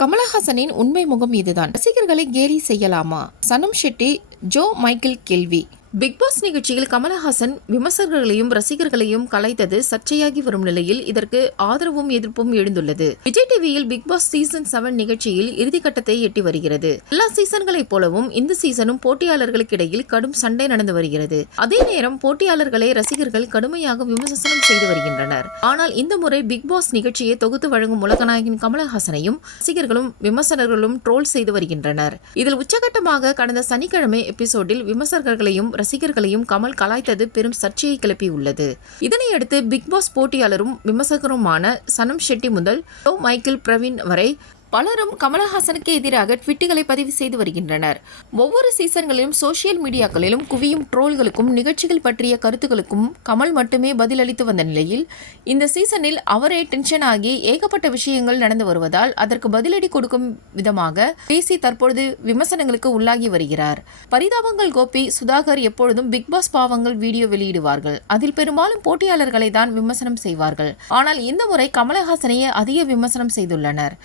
கமலஹாசனின் உண்மை முகம் இதுதான். ரசிகர்களை கேலி செய்யலாமா? சனம் ஷெட்டி, ஜோ மைக்கேல் கேள்வி. பிக்பாஸ் நிகழ்ச்சியில் கமலஹாசன் விமர்சகர்களையும் ரசிகர்களையும் கலைத்தது சர்ச்சையாகி வரும் நிலையில் இதற்கு ஆதரவும் எதிர்ப்பும் எழுந்துள்ளது. விஜய் டிவியில் பிக்பாஸ் சீசன் 7 நிகழ்ச்சியில் இறுதிக்கட்டத்தை எட்டி வருகிறது. எல்லா சீசன்களைப் போலவும் இந்த சீசனும் போட்டியாளர்களுக்கு இடையில் கடும் சண்டை நடந்து வருகிறது. அதே நேரம் போட்டியாளர்களை ரசிகர்கள் கடுமையாக விமர்சனம் செய்து வருகின்றனர். ஆனால் இந்த முறை பிக்பாஸ் நிகழ்ச்சியை தொகுத்து வழங்கும் உலகநாயகன் கமலஹாசனையும் ரசிகர்களும் விமர்சகர்களும் ட்ரோல் செய்து வருகின்றனர். இதில் உச்சகட்டமாக கடந்த சனிக்கிழமை எபிசோடில் விமர்சகர்களையும் ரசிகர்களையும் கமல் கலாய்த்தது பெரும் சர்ச்சையை கிளப்பியுள்ளது. இதனையடுத்து பிக்பாஸ் போட்டியாளரும் விமர்சகருமான சனம் ஷெட்டி முதல் ஜோ மைக்கேல் பிரவீன் வரை பலரும் கமலஹாசனுக்கு எதிராக ட்வீட்டுகளை பதிவு செய்து வருகின்றனர். ஒவ்வொரு சீசன்களிலும் சோசியல் மீடியாக்களிலும் குவியும் ட்ரோல்களுக்கும் நிகழ்ச்சிகள் பற்றிய கருத்துக்களுக்கும் கமல் மட்டுமே பதிலளித்து வந்த நிலையில் இந்த சீசனில் அவரே டென்ஷன் ஆகி ஏகப்பட்ட விஷயங்கள் நடந்து வருவதால் அதற்கு பதிலடி கொடுக்கும் விதமாக பேசி தற்பொழுது விமர்சனங்களுக்கு உள்ளாகி வருகிறார். பரிதாபங்கள் கோபி, சுதாகர் எப்பொழுதும் பிக்பாஸ் பாவங்கள் வீடியோ வெளியிடுவார்கள். அதில் பெரும்பாலும் போட்டியாளர்களை தான் விமர்சனம் செய்வார்கள். ஆனால் இந்த முறை கமலஹாசனையே அதிக விமர்சனம் செய்துள்ளனர்.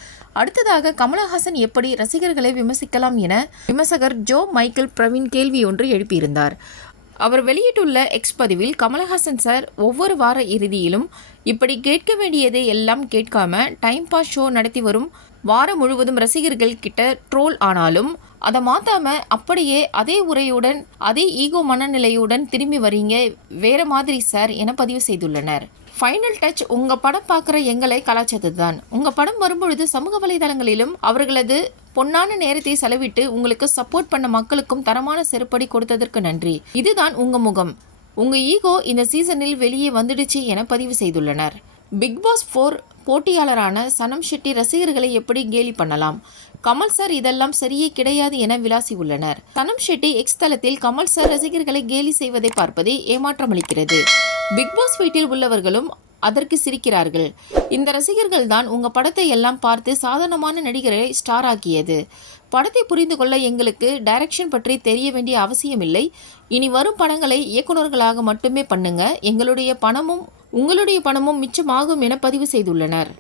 அடுத்ததாக கமலஹாசன் எப்படி ரசிகர்களை விமர்சிக்கலாம் என விமர்சகர் ஜோ மைக்கேல் பிரவீன் கேள்வி ஒன்று எழுப்பியிருந்தார். அவர் வெளியிட்டுள்ள எக்ஸ் பதிவில், கமலஹாசன் சார் ஒவ்வொரு வார இறுதியிலும் இப்படி கேட்க வேண்டியதை எல்லாம் கேட்காம டைம் பாஸ் ஷோ நடத்தி வரும். வாரம் முழுவதும் ரசிகர்கள் கிட்ட ட்ரோல் ஆனாலும் அதை மாற்றாம அப்படியே அதே உரையுடன் அதே ஈகோ மனநிலையுடன் திரும்பி வரீங்க, வேற மாதிரி சார் என பதிவு செய்துள்ளனர். ஃபைனல் டச், உங்க படம் பார்க்குற எங்களை கலாச்சது தான். உங்க படம் வரும்பொழுது சமூக வலைதளங்களிலும் அவர்களது பொன்னான நேரத்தை செலவிட்டு உங்களுக்கு சப்போர்ட் பண்ண மக்களுக்கும் தரமான செருப்படி கொடுத்ததற்கு நன்றி. இதுதான் உங்க முகம். உங்க ஈகோ இந்த சீசனில் வெளியே வந்துடுச்சு என பதிவு செய்துள்ளனர். பிக்பாஸ் 4 போட்டியாளரான சனம் ஷெட்டி ரசிகர்களை எப்படி கேலி பண்ணலாம்? கமல் சார் இதெல்லாம் சரியே கிடையாது என விளாசி உள்ளனர். சனம் ஷெட்டி எக்ஸ் தளத்தில், கமல் சார் ரசிகர்களை கேலி செய்வதை பார்ப்பதே ஏமாற்றமளிக்கிறது. பிக்பாஸ் வீட்டில் உள்ளவர்களும் அதற்கு சிரிக்கிறார்கள். இந்த ரசிகர்கள் தான் உங்க படத்தை எல்லாம் பார்த்து சாதாரணமான நடிகரை ஸ்டார் ஆக்கியது. படத்தை புரிந்து கொள்ள எங்களுக்கு டைரக்ஷன் பற்றி தெரிய வேண்டிய அவசியமில்லை. இனி வரும் படங்களை இயக்குநர்களாக மட்டுமே பண்ணுங்க. எங்களுடைய பணமும் உங்களுடைய பணமும் மிச்சமாகும் என பதிவு செய்துள்ளனர்.